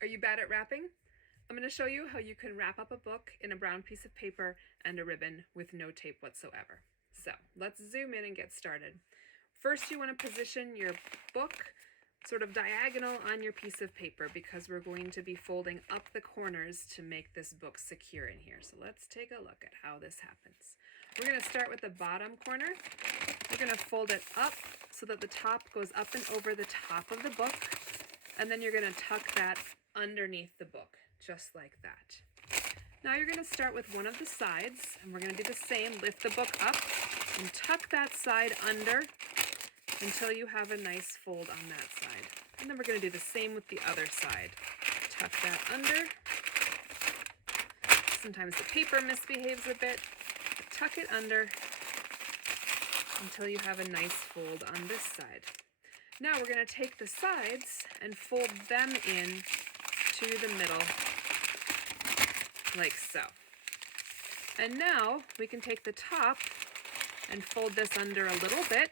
Are you bad at wrapping? I'm going to show you how you can wrap up a book in a brown piece of paper and a ribbon with no tape whatsoever. So let's zoom in and get started. First, you want to position your book sort of diagonal on your piece of paper because we're going to be folding up the corners to make this book secure in here. So let's take a look at how this happens. We're going to start with the bottom corner. You're going to fold it up so that the top goes up and over the top of the book, and then you're going to tuck that underneath the book, just like that. Now you're going to start with one of the sides, and we're going to do the same. Lift the book up and tuck that side under until you have a nice fold on that side. And then we're going to do the same with the other side. Tuck that under. Sometimes the paper misbehaves a bit, but tuck it under until you have a nice fold on this side. Now we're going to take the sides and fold them in to the middle, like so. And now we can take the top and fold this under a little bit,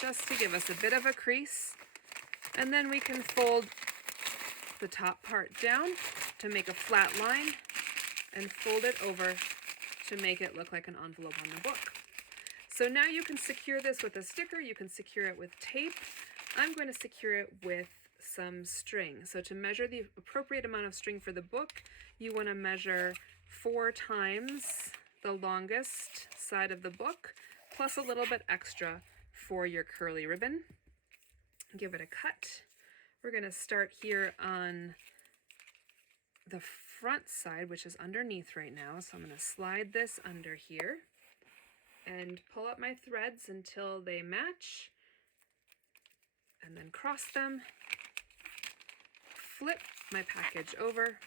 just to give us a bit of a crease. And then we can fold the top part down to make a flat line and fold it over to make it look like an envelope on the book. So now you can secure this with a sticker, you can secure it with tape. I'm going to secure it with some string. So to measure the appropriate amount of string for the book, you want to measure 4 times the longest side of the book, plus a little bit extra for your curly ribbon. Give it a cut. We're going to start here on the front side, which is underneath right now. So I'm going to slide this under here and pull up my threads until they match, and then cross them, flip my package over,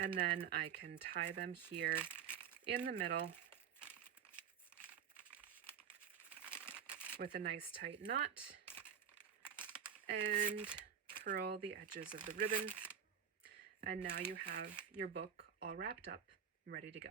and then I can tie them here in the middle with a nice tight knot and curl the edges of the ribbon. And now you have your book all wrapped up, ready to go.